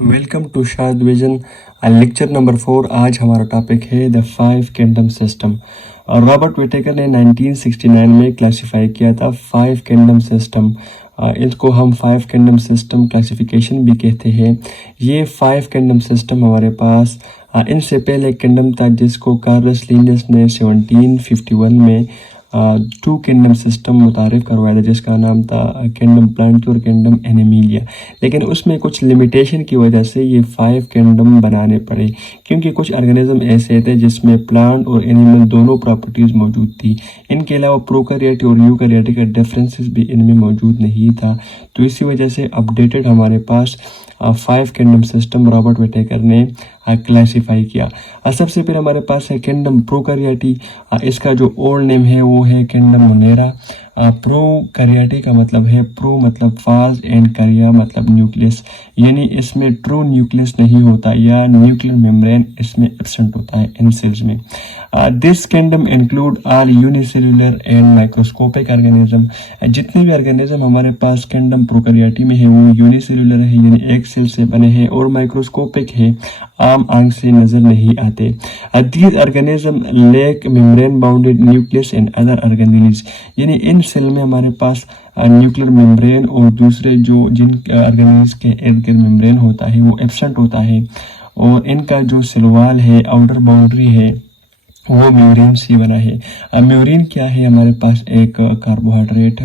Welcome to शाद vision lecture number 4। आज हमारा टॉपिक है द 5 किंगडम सिस्टम। और रॉबर्ट विटेकर ने 1969 में क्लासिफाई किया था 5 किंगडम सिस्टम। इसको हम 5 किंगडम सिस्टम क्लासिफिकेशन भी कहते हैं। ये 5 किंगडम सिस्टम हमारे पास इनसे पहले किंगडम था जिसको कार्लस लिनियस ने 1751 में 2 किंगडम सिस्टम मुतारिफ करवाया था, जिसका नाम था किंगडम प्लांटी और किंगडम एनिमिलिया। लेकिन उसमें कुछ लिमिटेशन की वजह से ये 5 किंगडम बनाने पड़े, क्योंकि कुछ ऑर्गेनिज्म ऐसे थे जिसमें प्लांट और एनिमल दोनों प्रॉपर्टीज़ मौजूद थी। इनके अलावा प्रोकैरियोटिक और यूकैरियोटिक का डिफरेंसेस भी इनमें मौजूद नहीं था। तो इसी वजह से अपडेटेड हमारे पास 5 किंगडम सिस्टम रॉबर्ट विटेकर ने क्लासीफाई किया। सबसे पहले हमारे पास है किंगडम प्रोकैरियोटी। इसका जो ओल्ड नेम है वो है किंगडम मोनेरा। प्रोकैरियोटी का मतलब है, प्रो मतलब फाज एंड करिया मतलब न्यूक्लियस, यानी इसमें ट्रू न्यूक्लियस नहीं होता या न्यूक्लियर मेम्ब्रेन इसमें एब्सेंट होता है इन सेल्स में। This kingdom include all unicellular and microscopic organism. जितने भी ऑर्गेनिज्म हमारे पास किंगडम प्रोकैरियोटी में है वो यूनिसेल्युलर है, यानी एक सेल से बने हैं, और माइक्रोस्कोपिक है, आम आंख से नजर नहीं आते। These organism lake membrane bounded nucleus and other organelles, यानी इन सेल में हमारे पास न्यूक्लियर मेम्ब्रेन और दूसरे जो जिन ऑर्गेनेल्स के इर्द गिर्द मेम्ब्रेन होता है वो एब्सेंट होता है। और इनका जो सेलवाल है, आउटर बाउंड्री है, वो म्यूरिन से बना है। म्यूरिन क्या है? हमारे पास एक कार्बोहाइड्रेट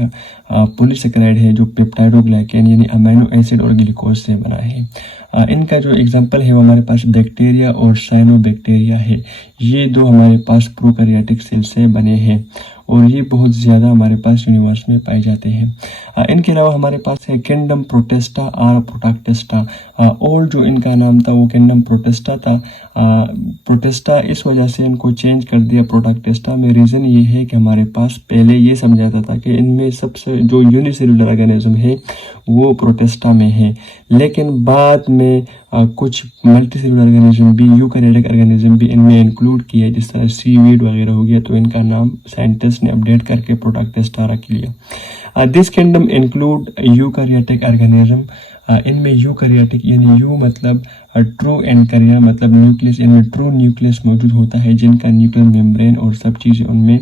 पॉलीसेकेराइड है जो पेप्टाइडोग्लाइकन यानी अमीनो एसिड और ग्लूकोज से बना है। इनका जो एग्जांपल है वो हमारे पास बैक्टीरिया और साइनोबैक्टीरिया है। ये दो हमारे पास प्रोकैरियोटिक सेल से बने हैं और ये बहुत ज़्यादा हमारे पास यूनिवर्स में पाए जाते हैं। इनके अलावा हमारे पास है किंगडम प्रोटेस्टा और प्रोटैक्टेस्टा। और जो इनका नाम था वो किंगडम प्रोटेस्टा था। प्रोटेस्टा इस वजह से इनको चेंज कर दिया प्रोटैक्टेस्टा में। रीज़न ये है कि हमारे पास पहले ये समझा जाता था कि इनमें सबसे जो यूनिसेल्युलर ऑर्गेनिज्म है वो प्रोटेस्टा में है, लेकिन बाद में कुछ मल्टीसेलुलर ऑर्गेनिज्म भी, यूकैरियोटिक ऑर्गेनिज्म भी इनमें इंक्लूड किया, जिस तरह सीवीड वगैरह हो गया, तो इनका नाम साइंटिस्ट ने अपडेट करके प्रोटैक्टेस्टा रख लिया। This kingdom include eukaryotic organism. इनमें यूकैरियोटिक यानी यू मतलब ट्रू एंड करिया मतलब न्यूक्लियस, इनमें ट्रू न्यूक्लियस मौजूद होता है जिनका न्यूक्लियर मेम्ब्रेन और सब चीज़ें उनमें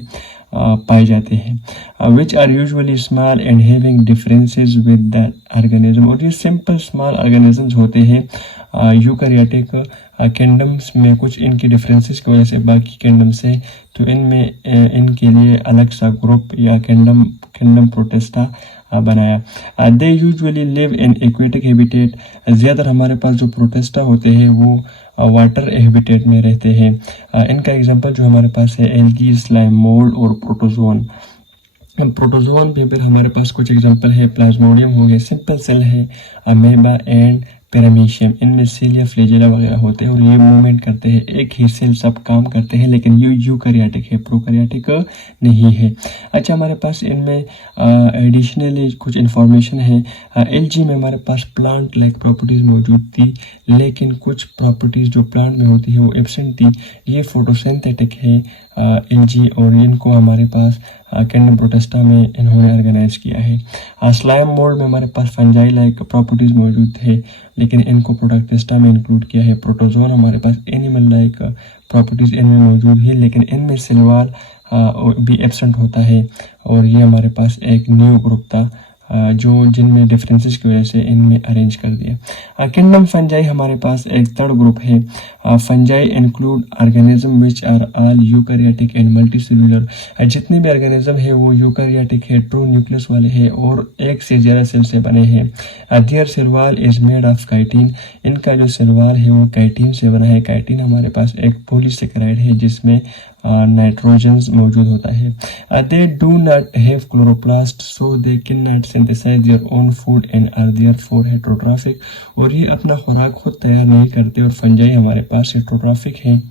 पाए जाते हैं। Which are usually small and having differences with the organism. और ये सिंपल स्मॉल ऑर्गेनिजम्स होते हैं यूकैरियोटिक किंगडम्स में। कुछ इनकी डिफरेंसेस की वजह से बाकी किंगडम से, तो इनमें इनके लिए अलग सा ग्रुप या किंगडम प्रोटेस्टा बनाया। They usually live in aquatic habitat. ज़्यादातर हमारे पास जो प्रोटेस्टा होते हैं वो वाटर हैबिटेट में रहते हैं। इनका एग्जांपल जो हमारे पास है एल्गी, स्लाइम मोल्ड और प्रोटोजोन। प्रोटोजोन में फिर हमारे पास कुछ एग्जांपल है, प्लाज्मोडियम हो गया, सिंपल सेल है, अमेबा एंड पैरामीशियम। इनमें सेल या फ्लैजेला वगैरह होते हैं और ये मूवमेंट करते हैं, एक ही सेल सब काम करते हैं, लेकिन ये यूकैरियोटिक है, प्रोकैरियोटिक नहीं है। अच्छा, हमारे पास इनमें एडिशनली कुछ इन्फॉर्मेशन है। एलजी में हमारे पास प्लांट लाइक प्रॉपर्टीज़ मौजूद थी, लेकिन कुछ प्रॉपर्टीज़ जो प्लांट में होती है वो एब्सेंट थी। ये फोटोसिंथेटिक है एलजी, और इनको हमारे पास किंगडम प्रोटेस्टा में इन्होंने ऑर्गेनाइज किया है। स्लाइम मोल्ड में हमारे पास फंजाई लाइक प्रॉपर्टीज़ मौजूद थे, लेकिन इनको प्रोटैक्टेस्टा में इंक्लूड किया है। प्रोटोजोन हमारे पास एनिमल लाइक प्रॉपर्टीज़ इनमें मौजूद है, लेकिन इनमें सेलवाल भी एब्सेंट होता है, और ये हमारे पास एक न्यू ग्रुप था जो जिनमें डिफरेंसेस की वजह से इनमें अरेंज कर दिया। किंगडम फंजाई हमारे पास एक थर्ड ग्रुप है। Fungi include organism which are all eukaryotic and multicellular. जितने भी ऑर्गेनिज्म है वो यूकैरियोटिक है, ट्रू न्यूक्लियस वाले हैं और एक से ज़्यादा सेल से बने हैं। Their cell wall is made of chitin. इनका जो सेलवाल है वो काइटिन से बना है। काइटिन हमारे पास एक पॉलीसेकेराइड है जिसमें नाइट्रोजन मौजूद होता है। They do not have chloroplast so they can not synthesize their own food and are therefore heterotrophic. और ये अपना खुराक खुद तैयार नहीं करते, और फंजाई हमारे पास हेटेरोट्रॉफिक है,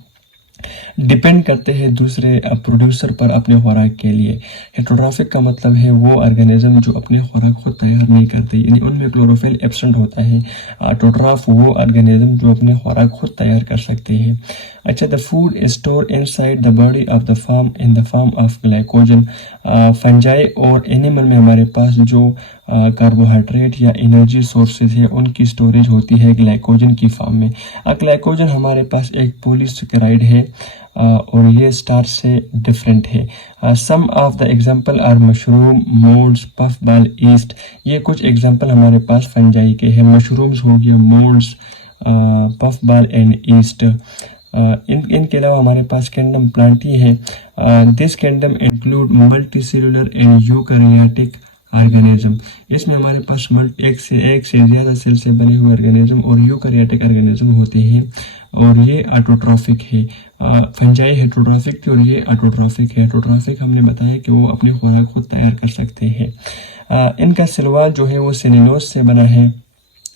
डिपेंड करते हैं दूसरे प्रोड्यूसर पर अपने खुराक के लिए। हेटेरोट्रॉफिक का मतलब है वो ऑर्गेनिज्म जो अपने खुराक खुद तैयार नहीं करते, यानी उनमें क्लोरोफिल एब्सेंट होता है। ऑटोट्रॉफ वो ऑर्गेनिज्म जो अपने खुराक खुद तैयार कर सकते हैं। अच्छा, the food is store inside the body of the farm in the form of glycogen. Fungi और एनिमल में हमारे पास जो कार्बोहाइड्रेट या एनर्जी सोर्सेज है उनकी स्टोरेज होती है ग्लाइकोजन की फॉर्म में। ग्लाइकोजन हमारे पास एक पॉलीसेकेराइड है और ये स्टार्च से डिफरेंट है। Some of the example are mushroom, moulds, puff ball, yeast. ये कुछ एग्जांपल हमारे पास फंजाई के हैं। मशरूम्स हो गया, moulds, puff ball and yeast. इनके अलावा हमारे पास कैंडम प्लांटी है। This kingdom include multicellular and eukaryotic organism. इसमें हमारे पास एक से ज़्यादा सेल से बने हुए ऑर्गेनिज्म और यूकैरियोटिक ऑर्गेनिज्म होते हैं और ये ऑटोट्रॉफिक है। फंजाई हेटरोट्रॉफिक थी और ये ऑटोट्रॉफिक है। हेटरोट्रॉफिक हमने बताया कि वो अपनी खुराक खुद तैयार कर सकते हैं। इनका सिलवाल जो है वो सेलुलोज से बना है।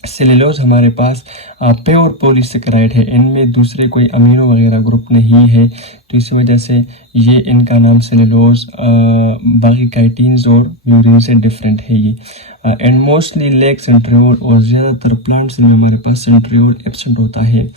सेलुलोज हमारे पास प्योर पॉलीसेकेराइड है, इनमें दूसरे कोई अमीनो वगैरह ग्रुप नहीं है, तो इस वजह से ये इनका नाम सेलुलोज बाकी काइटिन्स और म्यूरिन से डिफरेंट है ये। एंड मोस्टली लेक सेंट्रियोल और ज़्यादातर प्लांट सेल में हमारे पास सेंट्रियोल एब्सेंट होता है।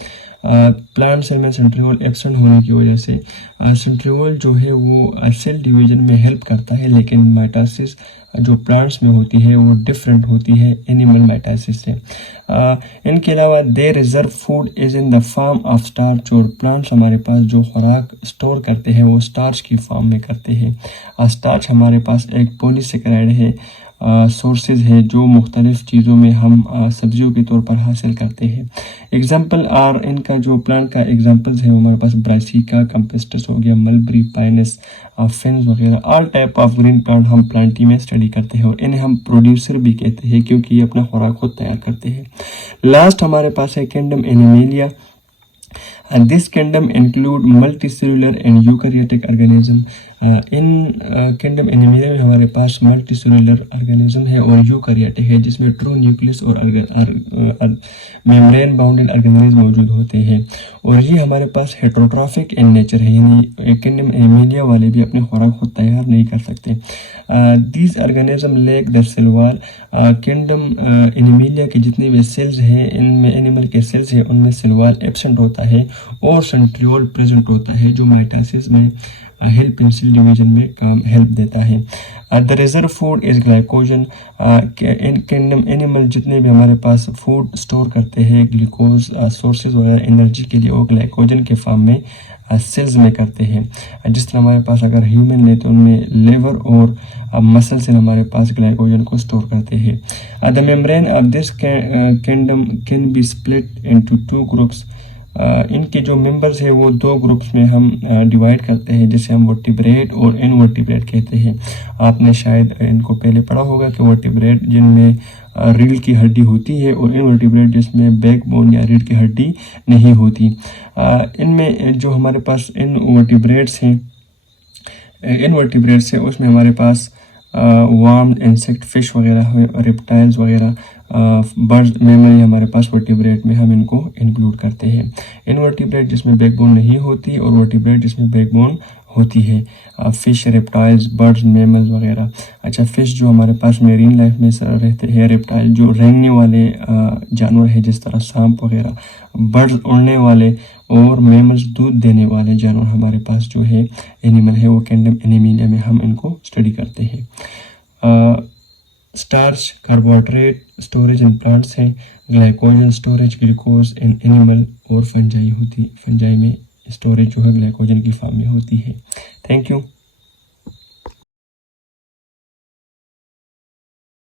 प्लांट सेल में सेंट्रियोल एब्सेंट होने की वजह से सेंट्रियोल जो है वो सेल डिवीजन में हेल्प करता है, लेकिन माइटोसिस जो प्लांट्स में होती है वो डिफरेंट होती है एनिमल माइटोसिस से। इनके अलावा they reserve food is in the form of starch, और प्लांट्स हमारे पास जो खुराक स्टोर करते हैं वो स्टार्च की फॉर्म में करते हैं। स्टार्च हमारे पास एक पॉलीसेकेराइड है, सोर्सेज है जो मुख्तलिफ़ चीज़ों में हम सब्जियों के तौर पर हासिल करते हैं। एग्जाम्पल आर, इनका जो प्लांट का एग्जाम्पल्स है हमारे पास ब्रासिका, कंपेस्टस हो गया, मलबरी, पाइनस, फेंस वगैरह। All type of green plant हम प्लांटी में स्टडी करते हैं और इन्हें हम प्रोड्यूसर भी कहते हैं क्योंकि ये अपना खुराक खुद तैयार करते हैं। लास्ट हमारे पास है kingdom Animalia. This kingdom include multicellular and eukaryotic organism। इन किंगडम एनिमेलिया में हमारे पास मल्टीसेलुलर ऑर्गेनिज्म है और यूकैरियोटिक है, जिसमें ट्रू न्यूक्लियस और मेम्ब्रेन बाउंडेड ऑर्गेनिज्म मौजूद होते हैं और ये हमारे पास हेटरोट्रॉफिक इन नेचर है, यानी किंगडम एनिमेलिया वाले भी अपने खुराक खुद तैयार नहीं कर सकते। These organism lack the cell wall. Kingdom Animalia के जितने भी सेल्स हैं, इनमें एनिमल के सेल्स हैं उनमें सेल वॉल एब्सेंट होता है और सेंट्रियोल प्रेजेंट होता है जो माइटोसिस में हेल्प इन सेल डिवीजन में काम हेल्प देता है। The reserve food is glycogen. In kingdom animal जितने भी हमारे पास फूड स्टोर करते हैं, ग्लूकोज सोर्सेज वगैरह एनर्जी के लिए, वो ग्लाइकोजन के फॉर्म में सेल्स में करते हैं। जिस तरह हमारे पास अगर ह्यूमन ले तो उनमें लेवर और मसल से हमारे पास ग्लाइकोजन को स्टोर करते हैं। The membrane of this kingdom can be split into two groups. इनके जो मेंबर्स हैं वो दो ग्रुप्स में हम डिवाइड करते हैं, जिसे हम वर्टिब्रेट और इनवर्टिब्रेट कहते हैं। आपने शायद इनको पहले पढ़ा होगा कि वर्टिब्रेट जिनमें रीढ़ की हड्डी होती है और इनवर्टिब्रेट जिसमें बैकबोन या रीढ़ की हड्डी नहीं होती। इनमें जो हमारे पास इनवर्टिब्रेट्स हैं उसमें हमारे पास वार्म, इंसेक्ट, फिश वगैरह, रेप्टाइल्स वगैरह, बर्ड्स, मैमल हमारे पास वर्टिब्रेट में हम इनको इंक्लूड करते हैं। इनवर्टिब्रेट जिसमें बैकबोन नहीं होती और वर्टिब्रेट जिसमें बैकबोन होती है, फिश, रेप्टाइल्स, बर्ड्स, मैमल्स वगैरह। अच्छा, फिश जो हमारे पास मेरीन लाइफ में रहते हैं, रेप्टाइल जो रेंगने वाले जानवर है जिस तरह सांप वगैरह, बर्ड्स उड़ने वाले, और मैमल्स दूध देने वाले जानवर हमारे पास जो है एनिमल है वो किंगडम एनिमेलिया में हम इनको स्टडी करते हैं। Starch, carbohydrate storage in plants हैं, glycogen storage glucose in animal, और फंजाई में स्टोरेज जो है ग्लाइकोजन की फॉर्म में होती है। Thank you.